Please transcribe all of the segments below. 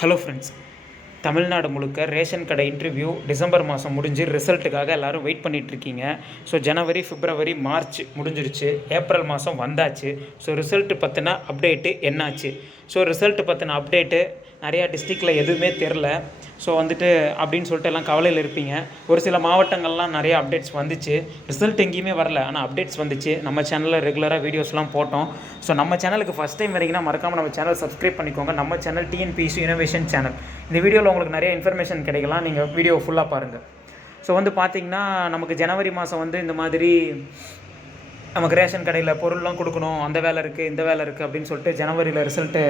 Hello friends, Tamil Nadu முழுக்க ration கடை interview December மாதம் முடிஞ்சு ரிசல்ட்டுக்காக எல்லோரும் வெயிட் பண்ணிகிட்ருக்கீங்க. ஸோ ஜனவரி, பிப்ரவரி, மார்ச் முடிஞ்சிருச்சு, ஏப்ரல் மாதம் வந்தாச்சு. ஸோ ரிசல்ட்டு பற்றின அப்டேட்டு என்னாச்சு? ஸோ ரிசல்ட்டு பற்றின அப்டேட்டு நிறையா டிஸ்ட்ரிக்டில் எதுவுமே தெரில. ஸோ வந்துட்டு அப்படின்னு சொல்லிட்டு எல்லாம் கவலையில் இருப்பீங்க. ஒரு சில மாவட்டங்கள்லாம் நிறைய அப்டேட்ஸ் வந்துச்சு. ரிசல்ட் எங்கேயுமே வரல, ஆனால் அப்டேட்ஸ் வந்துச்சு. நம்ம சேனலில் ரெகுலராக வீடியோஸ்லாம் போட்டோம். ஸோ நம்ம சேனலுக்கு ஃபஸ்ட் டைம் வரீங்கன்னா மறக்காமல் நம்ம சேனல் சப்ஸ்கிரைப் பண்ணிக்கோங்க. நம்ம சேனல் டிஎன்பிஎஸ்சி இனோவேஷன் சேனல். இந்த வீடியோவில் உங்களுக்கு நிறைய இன்ஃபர்மேஷன் கிடைக்கலாம், நீங்கள் வீடியோ ஃபுல்லாக பாருங்கள். ஸோ வந்து பார்த்திங்கன்னா நமக்கு ஜனவரி மாதம் வந்து இந்த மாதிரி நமக்கு ரேஷன் கடையில் பொருள்லாம் கொடுக்கணும், அந்த வேலை இருக்குது இந்த வேலை இருக்குது அப்படின்னு சொல்லிட்டு ஜனவரியில் ரிசல்ட்டு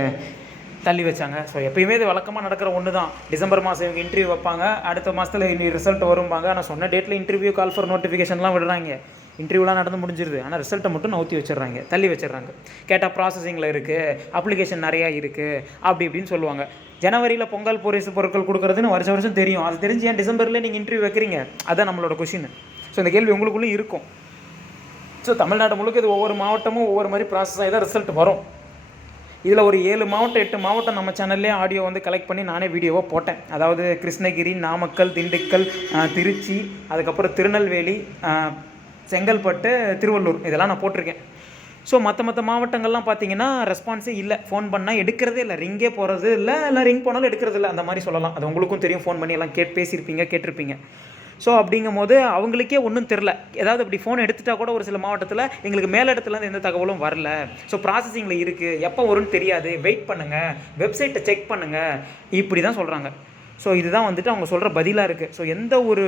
தள்ளி வச்சாங்க. ஸோ எப்பயுமே இது வழக்கமாக நடக்கிற ஒன்று தான். டிசம்பர் மாதம் இவங்க இன்டர்வியூ வைப்பாங்க, அடுத்த மாதத்தில் இனி ரிசல்ட் வரும்பாங்க. ஆனால் சொன்ன டேட்டில் இன்டர்வியூ கால் ஃபார் நோட்டிஃபிகேஷன்லாம் விடுறாங்க. இன்டர்வியூலாம் நடந்து முடிஞ்சிருது, ஆனால் ரிசல்ட்டை மட்டும் நவுத்தி வச்சிடுறாங்க, தள்ளி வச்சிடுறாங்க. கேட்டால் ப்ராசஸிங்கில் இருக்குது, அப்ளிகேஷன் நிறையா இருக்குது, அப்படி இப்படின்னு சொல்லுவாங்க. ஜனவரியில் பொங்கல் பரிசு பொருட்கள் கொடுக்குறதுன்னு வருஷம் வருஷம் தெரியும். அது தெரிஞ்சு ஏன் டிசம்பரில் நீங்கள் இன்டர்வியூ வைக்கிறீங்க? அதுதான் நம்மளோட கொஷின். ஸோ இந்த கேள்வி உங்களுக்குள்ளே இருக்கும். ஸோ தமிழ்நாடு முழுக்க இது ஒவ்வொரு மாவட்டமும் ஒவ்வொரு மாதிரி ப்ராசஸ் ஆகி தான் ரிசல்ட் வரும். இதில் ஒரு 7 மாவட்டம் 8 மாவட்டம் நம்ம சேனல்லே ஆடியோ வந்து கலெக்ட் பண்ணி நானே வீடியோவாக போட்டேன். அதாவது கிருஷ்ணகிரி, நாமக்கல், திண்டுக்கல், திருச்சி, அதுக்கப்புறம் திருநெல்வேலி, செங்கல்பட்டு, திருவள்ளூர், இதெல்லாம் நான் போட்டிருக்கேன். ஸோ மற்ற மாவட்டங்கள்லாம் பார்த்தீங்கன்னா ரெஸ்பான்ஸே இல்லை. ஃபோன் பண்ணால் எடுக்கிறதே இல்லை, ரிங்கே போகிறது இல்லை ரிங் போனாலும் எடுக்கிறது இல்லை, அந்த மாதிரி சொல்லலாம். அது உங்களுக்கும் தெரியும், ஃபோன் பண்ணி எல்லாம் கேட்டிருப்பீங்க. ஸோ அப்படிங்கும் போது அவங்களுக்கே ஒன்றும் தெரில. ஏதாவது அப்படி ஃபோன் எடுத்துட்டா கூட ஒரு சில மாவட்டத்தில் எங்களுக்கு மேலிடத்துலேருந்து எந்த தகவலும் வரல, ஸோ ப்ராசஸிங்கில் இருக்குது, எப்போ வரும்னு தெரியாது, வெயிட் பண்ணுங்கள், வெப்சைட்டை செக் பண்ணுங்கள், இப்படி தான் சொல்கிறாங்க. ஸோ இதுதான் வந்துட்டு அவங்க சொல்கிற பதிலாக இருக்குது. ஸோ எந்த ஒரு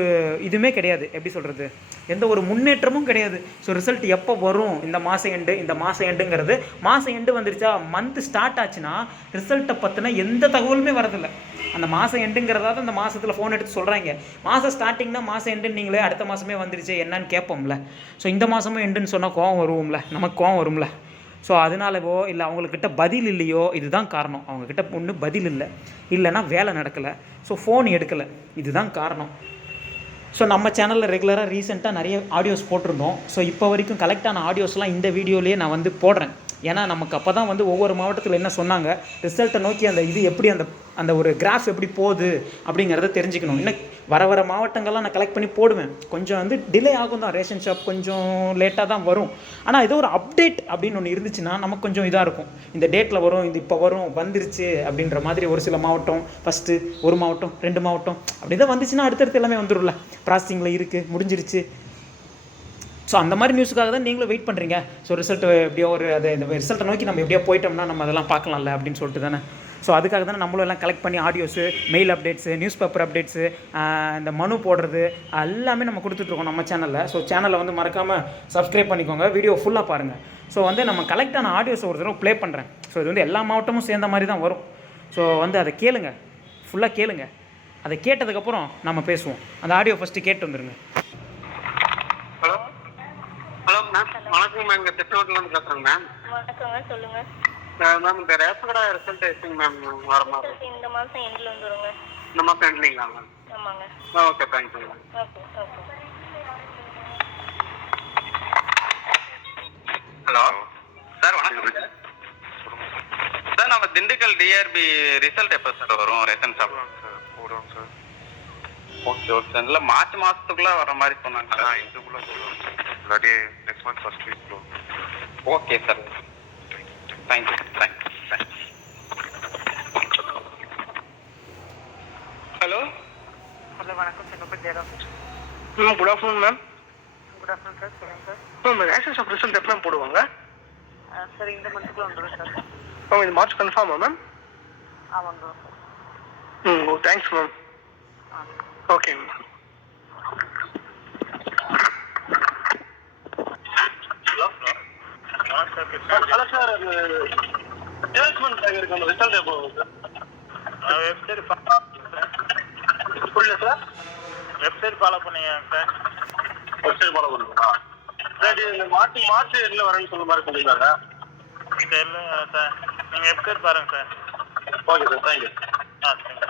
இதுவுமே கிடையாது, எப்படி சொல்கிறது, எந்த ஒரு முன்னேற்றமும் கிடையாது. ஸோ ரிசல்ட் எப்போ வரும், இந்த மாதம் எண்டுங்கிறது, மாதம் எண்டு வந்துருச்சா, மந்த் ஸ்டார்ட் ஆச்சுன்னா ரிசல்ட்டை பற்றின எந்த தகவலுமே வரதில்லை. அந்த மாதம் எண்டுங்கிறதாவது அந்த மாதத்தில் ஃபோன் எடுத்து சொல்கிறாங்க. மாதம் ஸ்டார்டிங்னா மாதம் எண்டுன்னு நீங்களே அடுத்த மாதமே வந்துருச்சு என்னன்னு கேட்போம்ல. ஸோ இந்த மாதமும் எண்டுன்னு சொன்னால் நமக்கு கோவம் வரும்ல. ஸோ அதனாலவோ இல்லை அவங்கக்கிட்ட பதில் இல்லையோ, இதுதான் காரணம். அவங்கக்கிட்ட ஒன்று பதில் இல்லைன்னா வேலை நடக்கலை, ஸோ ஃபோன் எடுக்கலை, இதுதான் காரணம். ஸோ நம்ம சேனலில் ரெகுலராக ரீசெண்டாக நிறைய ஆடியோஸ் போட்டிருந்தோம். ஸோ இப்போ வரைக்கும் கலெக்டான ஆடியோஸ்லாம் இந்த வீடியோலேயே நான் வந்து போடுறேன். ஏன்னா நமக்கு அப்போ தான் வந்து ஒவ்வொரு மாவட்டத்தில் என்ன சொன்னாங்க, ரிசல்ட்டை நோக்கி அந்த இது எப்படி அந்த ஒரு கிராஃப் எப்படி போகுது அப்படிங்கிறத தெரிஞ்சுக்கணும். இன்னும் வர மாவட்டங்கள்லாம் நான் கலெக்ட் பண்ணி போடுவேன். கொஞ்சம் வந்து டிலே ஆகும் தான், ரேஷன் ஷாப் கொஞ்சம் லேட்டாக தான் வரும். ஆனால் ஏதோ ஒரு அப்டேட் அப்படின்னு ஒன்று இருந்துச்சுன்னா நமக்கு கொஞ்சம் இதாக இருக்கும். இந்த டேட்டில் வரும், இது இப்போ வரும், வந்துருச்சு அப்படின்ற மாதிரி. ஒரு சில மாவட்டம் ஃபஸ்ட்டு, ஒரு மாவட்டம் 2 மாவட்டம் அப்படி தான் வந்துச்சுன்னா அடுத்தடுத்து எல்லாமே வந்துடும்ல, ப்ராசஸிங்கில் இருக்குது, முடிஞ்சிருச்சு. ஸோ அந்த மாதிரி நியூஸுக்காக தான் நீங்களும் வெயிட் பண்ணுறீங்க. ஸோ ரிசல்ட் எப்படியோ இந்த ரிசல்ட்டை நோக்கி நம்ம எப்படியோ போயிட்டோம்னா நம்ம அதெல்லாம் பார்க்கலாம்ல அப்படின்னு சொல்லிட்டு தானே. ஸோ அதுக்காக தானே நம்மளும் எல்லாம் கலெக்ட் பண்ணி audios, mail updates, news paper updates, இந்த மனு போடுறது எல்லாமே நம்ம கொடுத்துட்ருக்கோம் நம்ம சேனலில். ஸோ சேனலை வந்து மறக்காமல் சப்ஸ்கிரைப் பண்ணிக்கோங்க, வீடியோ ஃபுல்லாக பாருங்கள். ஸோ வந்து நம்ம கலெக்டான ஆடியோஸை ஒரு தடவை ப்ளே பண்ணுறேன். ஸோ இது வந்து எல்லா மாவட்டமும் சேர்ந்த மாதிரி தான் வரும். ஸோ வந்து அதை கேளுங்க, ஃபுல்லாக கேளுங்க. அதை கேட்டதுக்கப்புறம் நம்ம பேசுவோம். அந்த ஆடியோ ஃபஸ்ட்டு கேட்டு வந்துடுங்க. வணக்கம் மேம், இங்கே திருச்செங்கோட்டிலேருந்து பேசுகிறேங்க மேம். வணக்கங்க, சொல்லுங்க மேம். இந்த ரேஷன் கடை ரிசல்ட் எப்படிங்க மேம் வர மாதிரி? இந்த மாதம் எண்டில் வந்துருங்க. இந்த மாதம் எண்ட்லிங்களா மேம்? ஆமாங்க. Okay, thank you ma'am. Okay. Hello sir, வணக்கம் சார். நம்ம திண்டுக்கல் டிஆர்பி ரிசல்ட் எப்போ சார் வரும் ரேஷன் ஷாப்? போடுவோம் சார். Okay sir. இல்லை மார்ச் மாதத்துக்குள்ளே வர மாதிரி சொன்னாங்க. இதுக்குள்ளே சொல்லுவோம் சார், இல்லாட்டி நெக்ஸ்ட் மந்த் ஃபர்ஸ்ட் வீக்ல. Okay sir, thank you. ஹலோ வணக்கம் சார், ரொம்ப ஜெரம். Ma'am good afternoon ma'am. Good afternoon sir, சொல்லுங்கள் sir. Ma'am ration shop result எப்போ மேம் போடுவாங்க? சார் இந்த மந்த்துக்குள்ளே வந்துடும் சார். மேம் இது மார்ச் கன்ஃபார்மா மேம்? வந்துடும் sir. Oh thanks ma'am. Okay ma'am. Hello sir, அது சேல்ஸ்மேன் இருக்கு, அந்த ரிசல்ட் எப்போ வரும் சார்? வெப்சைட் புரியல சார். வெப்சைட் ஃபாலோ பண்ணீங்க சார். வெப்சைட் ஃபாலோ பண்ணுங்களா? சரி, இந்த மார்ச் எண்டில் வரேன்னு சொல்ல மாதிரி சொல்லியிருக்காங்க. தெரியல சார், நீங்கள் வெப்சைட் பாருங்கள் sir. Okay sir, thank you. Thank you.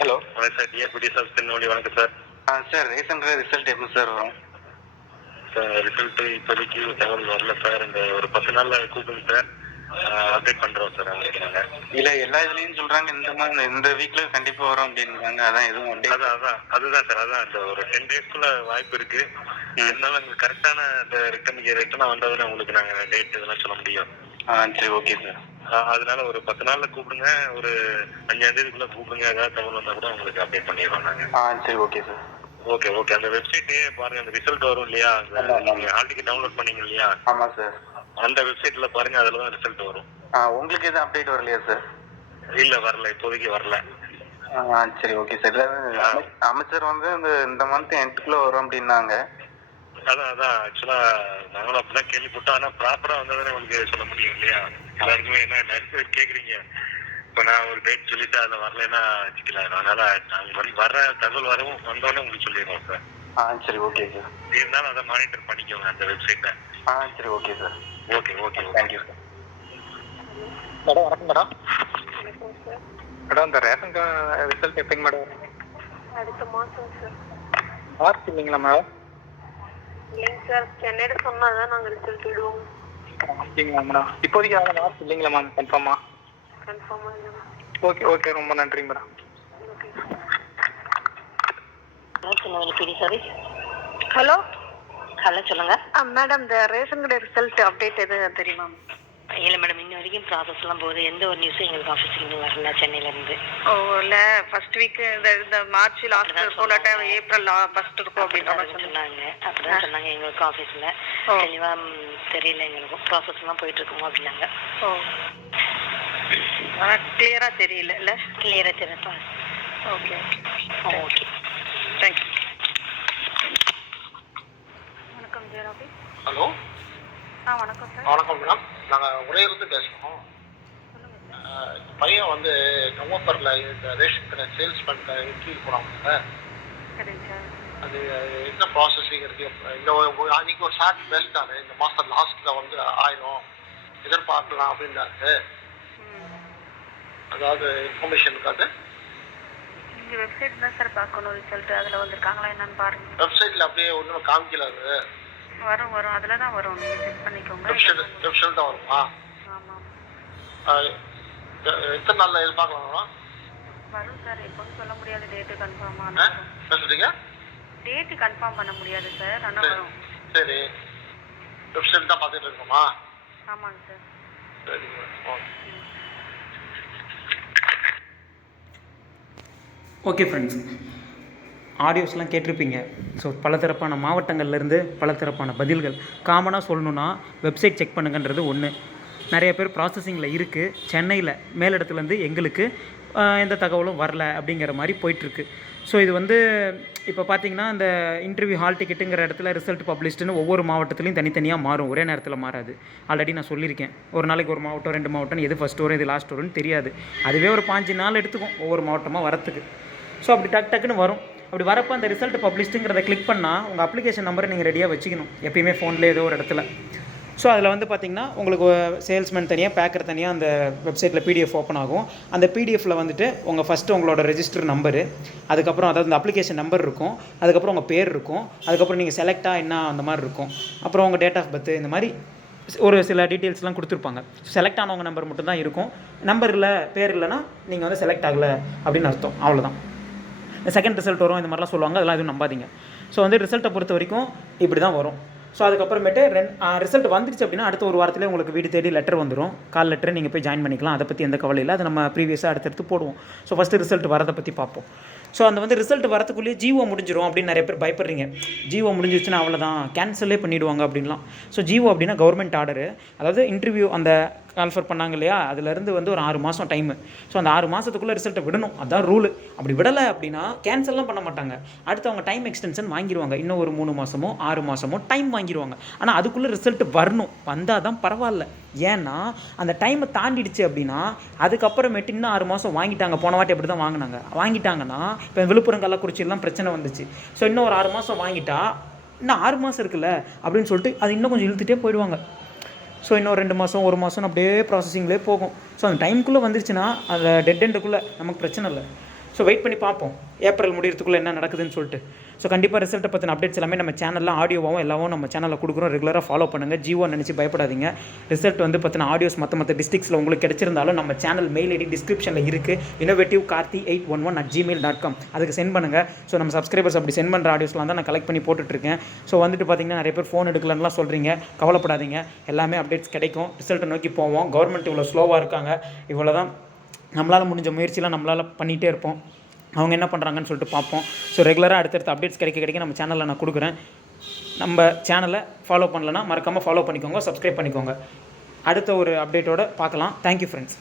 Hello வணக்கம் சார், டிஆர்பி சப் திருநெல்வேலி. வணக்கம் சார். சார், ரேஷன் ரிசல்ட் எப்போ சார் வரும்? சார் ரிசல்ட்டு இப்போதைக்கு தகவல் வரல சார். இந்த ஒரு 10 நாளில் கூப்பிடுங்க சார். அப்டேட் பண்ணுறோம் சார் உங்களுக்கு நாங்கள். இல்லை எல்லா இதுலேயும் சொல்கிறாங்க இந்த வீக்கில் கண்டிப்பாக வரும் அப்படின்றாங்க. அதான் எதுவும் அதுதான் சார், அதான் இந்த ஒரு 10 டேஸ்க்குள்ள வாய்ப்பு இருக்குது. இருந்தாலும் எங்களுக்கு கரெக்டான இந்த ரிட்டனாக வந்ததுன்னு உங்களுக்கு நாங்கள் டேட் இதெல்லாம் சொல்ல முடியும். சரி ஓகே சார். அதனால ஒரு 10 நாளில் கூப்பிடுங்க, ஒரு 5ஆம் தேதிக்குள்ளே கூப்பிடுங்க. ஏதாவது தகவல் வந்தால் கூட உங்களுக்கு அப்டேட் பண்ணிடுவோம் நாங்கள். சரி ஓகே சார். ஓகே. அந்த வெப்சைட்டே பாருங்க, அந்த ரிசல்ட் வரும் இல்லையா, நீங்கள் ஹால் டிக்கெட் டவுன்லோட் பண்ணீங்க இல்லையா? ஆமாம் சார். அந்த வெப்சைட்ல பாருங்க, அதில் தான் ரிசல்ட் வரும். உங்களுக்கு எதுவும் அப்டேட் வரலையா சார்? இல்லை வரல, இப்போதைக்கு வரல. சரி ஓகே சார். அமைச்சர் இந்த மந்த் எண்டுக்குள்ள வரும் அப்படின்னாங்க. அதான் ஆக்சுவலாக நாங்களும் அப்படிதான் கேள்விப்பட்டோம். ஆனால் ப்ராப்பராக வந்ததானே உங்களுக்கு சொல்ல முடியும் இல்லையா? எல்லாருக்குமே என்ன நிறைய பேர் கேட்குறீங்க. இப்போ நான் ஒரு டேட் சொல்லிட்டு அதில் வரலைன்னா வச்சுக்கல. அதனால நாங்கள் வர தகவல் வந்தோடனே உங்களுக்கு சொல்லிடுறோம் சார். சரி ஓகே சார். இருந்தாலும் அதை மானிட்டர் பண்ணிக்கோங்க அந்த வெப்சைட்டை. சரி okay sir. Okay thank you sir. Madam வணக்கம் மேடம். வணக்கம் சார். மேடம் இந்த ரேஷன் ரிசல்ட் எப்போங்க மேடம்? அடுத்த மாதம் சார். மார்ச் இல்லைங்களா மேடம்? இல்லைங்க சார், சென்னையில் சொன்னால் தான் நாங்கள் ரிசல்ட் விடுவோம். அப்படிங்களா மேடம்? இப்போதைக்கு யாரும் மார்ச் இல்லைங்களா மேம்? கன்ஃபார்மாக இல்லை. ஓகே ரொம்ப நன்றிங்க மேடம். ஹலோ சொல்லுங்க மேடம், இந்த ரேஷன் கடை ரிசல்ட் அப்டேட் எது தெரியுமா? இல்லை மேடம், இன்ன வரைக்கும் ப்ராசஸ்லாம் போகுது. எந்த ஒரு நியூஸும் எங்களுக்கு ஆஃபீஸுக்கு இன்னும் வரல சென்னையிலேருந்து. இல்லை ஃபர்ஸ்ட் வீக் இந்த மார்ச் லாஸ்ட் போலாட்ட ஏப்ரல் ஃபர்ஸ்ட் இருக்கும் அப்படின்ற மாதிரி சொன்னாங்க. அப்படிதான் சொன்னாங்க எங்களுக்கு ஆஃபீஸில். தெளிவாக தெரியல எங்களுக்கும். ப்ராசஸ்லாம் போயிட்டு இருக்குமோ அப்படின்னாங்க. கிளியராக தெரியல. இல்லை கிளியராக தெரியப்பா. Okay thank you. வணக்கம் ஜெயராபி. ஹலோ. வணக்கம் சார். வணக்கம் மேடம், நாங்கள் உரையிலிருந்து பேசுகிறோம். பையன் நவம்பரில் இந்த ரேஷன் கடை சேல்ஸ்மேன் இன்டர்வியூ போனாங்க. சரிங்க சார். அது என்ன ப்ராசஸிங் இருக்குது? அன்றைக்கி ஒரு சார் பேசிட்டாரு, இந்த மாதம் லாஸ்ட்டில் ஆயிரும் எதிர்பார்க்கலாம் அப்படின்னாரு. அதாவது இன்ஃபர்மேஷனுக்காக நீங்கள் வெப்சைட் தான் சார் பார்க்கணும். ரிசல்ட் அதில் வந்திருக்காங்களா என்னன்னு பாருங்கள். வெப்சைட்டில் அப்படியே ஒன்றும் காமிக்கல. அது வரும் அதில் தான் வரும். நீங்கள் செக் பண்ணிக்கோங்க. வெப்சைட் தான் வருமா? ஆமாம். எத்தனை நாளில் எதிர்பார்க்கலாம்? வரும் சார். எப்போன்னு சொல்ல முடியாது. டேட்டு கன்ஃபார்ம் என்ன சொல்கிறீங்க? டேட்டு கன்ஃபார்ம் பண்ண முடியாது சார், ஆனால் வரும். சரி, வெப்சைட் தான் பார்த்துட்டு இருக்கோமா? ஆமாங்க சார். சரிங்க. ஓகே ஃப்ரெண்ட்ஸ், ஆடியோஸ்லாம் கேட்டிருப்பீங்க. ஸோ பலதரப்பான மாவட்டங்கள்லேருந்து பலதரப்பான பதில்கள். காமனாக சொல்லணுன்னா வெப்சைட் செக் பண்ணுங்கன்றது ஒன்று. நிறைய பேர் ப்ராசஸிங்கில் இருக்குது. சென்னையில் மேலிடத்துலேருந்து எங்களுக்கு எந்த தகவலும் வரல அப்படிங்கிற மாதிரி போயிட்டுருக்கு. ஸோ இது இப்போ பார்த்தீங்கன்னா இந்த இன்டர்வியூ ஹால் டிக்கெட்டுங்கிற இடத்துல ரிசல்ட் பப்ளிஷ்டுன்னு ஒவ்வொரு மாவட்டத்துலையும் தனித்தனியாக மாறும், ஒரே நேரத்தில் மாறாது. ஆல்ரெடி நான் சொல்லியிருக்கேன், ஒரு நாளைக்கு ஒரு மாவட்டம் 2 மாவட்டம், எது ஃபஸ்ட் வரும் எது லாஸ்ட் வரும்னு தெரியாது. அதுவே ஒரு 5 நாள் எடுத்துக்கும் ஒவ்வொரு மாவட்டமாக வரத்துக்கு. ஸோ அப்படி டக்குன்னு வரும். அப்படி வரப்போ அந்த ரிசல்ட் பப்ளிஷ்டுங்கிறத கிளிக் பண்ணால் உங்கள் அப்ளிகேஷன் நம்பரை நீங்கள் ரெடியாக வச்சுக்கணும் எப்பயுமே ஃபோனில் ஏதோ ஒரு இடத்துல. ஸோ அதில் பார்த்தீங்கன்னா உங்களுக்கு சேல்ஸ்மேன் தனியாக, பேக்கர் தனியாக அந்த வெப்சைட்டில் பிடிஎஃப் ஓப்பன் ஆகும். அந்த பிடிஎஃப்பில் உங்கள் ஃபஸ்ட்டு உங்களோட ரெஜிஸ்டர் நம்பரு, அதுக்கப்புறம் அதாவது இந்த அப்ளிகேஷன் நம்பர் இருக்கும், அதுக்கப்புறம் உங்கள் பேர் இருக்கும், அதுக்கப்புறம் நீங்கள் செலக்டாக என்ன அந்த மாதிரி இருக்கும், அப்புறம் உங்கள் டேட் ஆஃப் பர்த், இந்த மாதிரி ஒரு சில டீட்டெயில்ஸ்லாம் கொடுத்துருப்பாங்க. செலக்ட் ஆனவங்க நம்பர் மட்டும்தான் இருக்கும். நம்பர் இல்லை, பேர் இல்லைனா நீங்கள் செலக்ட் ஆகலை அப்படின்னு அர்த்தம். அவ்வளோதான். செகண்ட் ரிசல்ட் வரும் இந்த மாதிரிலாம் சொல்லுவாங்க, அதெல்லாம் எதுவும் நம்பாதீங்க. ஸோ ரிசல்ட்டை பொறுத்த வரைக்கும் இப்படி தான் வரும். ஸோ அதுக்கப்புறமேட்டு ரிசல்ட் வந்துடுச்சு அப்படின்னா அடுத்த ஒரு வாரத்திலே உங்களுக்கு வீடு தேடி லெட்டர் வந்துடும். கால் லெட்டர் நீங்கள் போய் ஜாயின் பண்ணிக்கலாம். அதை பற்றி எந்த கவலை இல்லை. அதை நம்ம ப்ரீவியஸாக அடுத்தடுத்து போடுவோம். ஸோ ஃபஸ்ட்டு ரிசல்ட் வரதை பற்றி பார்ப்போம். ஸோ அந்த ரிசல்ட் வரத்துக்குள்ளேயே ஜிஓ முடிஞ்சிடும் அப்படின்னு நிறைய பேர் பயப்படுறீங்க. ஜிஓ முடிஞ்சிச்சுன்னா அவ்வளோதான், கேன்சலே பண்ணிவிடுவாங்க அப்படின்லாம். ஸோ ஜிஓ அப்படின்னா கவர்மெண்ட் ஆர்டரு. அதாவது இன்டர்வியூ அந்த கால்ஃபர் பண்ணாங்க இல்லையா, அதுலேருந்து ஒரு 6 மாதம் டைமு. ஸோ அந்த 6 மாதத்துக்குள்ளே ரிசல்ட்டை விடணும், அதுதான் ரூலு. அப்படி விடலை அப்படின்னா கேன்சல்லாம் பண்ண மாட்டாங்க. அடுத்து அவங்க டைம் எக்ஸ்டென்ஷன் வாங்கிடுவாங்க. இன்னும் ஒரு 3 மாதமோ 6 மாதமோ டைம் வாங்கிடுவாங்க. ஆனால் அதுக்குள்ளே ரிசல்ட் வரணும். வந்தால் தான் பரவாயில்ல. ஏன்னா அந்த டைமை தாண்டிடுச்சு அப்படின்னா அதுக்கப்புறமேட்டு இன்னும் 6 மாதம் வாங்கிட்டாங்க. போன வாட்டி அப்படி தான் வாங்கிட்டாங்கன்னா இப்போ விழுப்புரம் கள்ளக்குறிச்சியெல்லாம் பிரச்சனை வந்துச்சு. ஸோ இன்னும் ஒரு 6 மாதம் வாங்கிட்டா இன்னும் 6 மாதம் இருக்குல்ல அப்படின்னு சொல்லிட்டு அது இன்னும் கொஞ்சம் இழுத்துட்டே போயிடுவாங்க. ஸோ இன்னும் 2 மாதம் 1 மாதம் அப்படியே ப்ராசஸிங்லேயே போகும். ஸோ அந்த டைமுக்குள்ளே வந்துருச்சுன்னா அந்த டெட் எண்டுக்குள்ளே நமக்கு பிரச்சனை இல்லை. ஸோ வெயிட் பண்ணி பார்ப்போம் ஏப்ரல் முடியறதுக்குள்ளே என்ன நடக்குதுன்னு சொல்லிட்டு. ஸோ கண்டிப்பாக ரிசல்ட்டை பற்றின அப்டேட்ஸ் எல்லாமே நம்ம சேனலில் ஆடியோவாகவும் எல்லாவும் நம்ம சேனலில் கொடுக்குறோம். ரெகுலராக ஃபாலோ பண்ணுங்கள். ஜியோ நினச்சி பயப்படாதீங்க. ரிசல்ட் வந்து பற்றின ஆடியோஸ் மற்ற டிஸ்ட்ரிக்ஸில் உங்களுக்கு கிடைச்சிருந்தாலும் நம்ம சேனல் மெயில் ஐடி டிஸ்கிரிப்ஷனில் இருக்குது. innovative.karthi811@gmail.com அதுக்கு சென்ட் பண்ணுங்கள். ஸோ நம்ம சப்ஸ்கிரைபர்ஸ் அப்படி சென்ட் பண்ணுற ஆடியோஸ்லாம் தான் நான் கலெக்ட் பண்ணி போட்டுட்ருக்கேன். ஸோ வந்துட்டு பார்த்திங்கன்னா நிறைய பேர் ஃபோன் எடுக்கலன்னுலாம் சொல்கிறீங்க. கவலைப்படாதீங்க, எல்லாமே அப்டேட்ஸ் கிடைக்கும். ரிசல்ட்டை நோக்கி போவோம். கவர்மெண்ட் இவ்வளோ ஸ்லோவாக இருக்காங்க, இவ்வளோ தான் நம்மளால் முடிஞ்ச முயற்சியெலாம் நம்மளால் பண்ணிகிட்டே இருப்போம். அவங்க என்ன பண்ணுறாங்கன்னு சொல்லிட்டு பார்ப்போம். ஸோ ரெகுலராக அடுத்தடுத்த அப்டேட்ஸ் கிடைக்க நம்ம சேனலில் நான் கொடுக்குறேன். நம்ம சேனலை ஃபாலோ பண்ணலன்னா மறக்காமல் ஃபாலோ பண்ணிக்கோங்க, சப்ஸ்கிரைப் பண்ணிக்கோங்க. அடுத்த ஒரு அப்டேட்டோடு பார்க்கலாம். Thank you friends.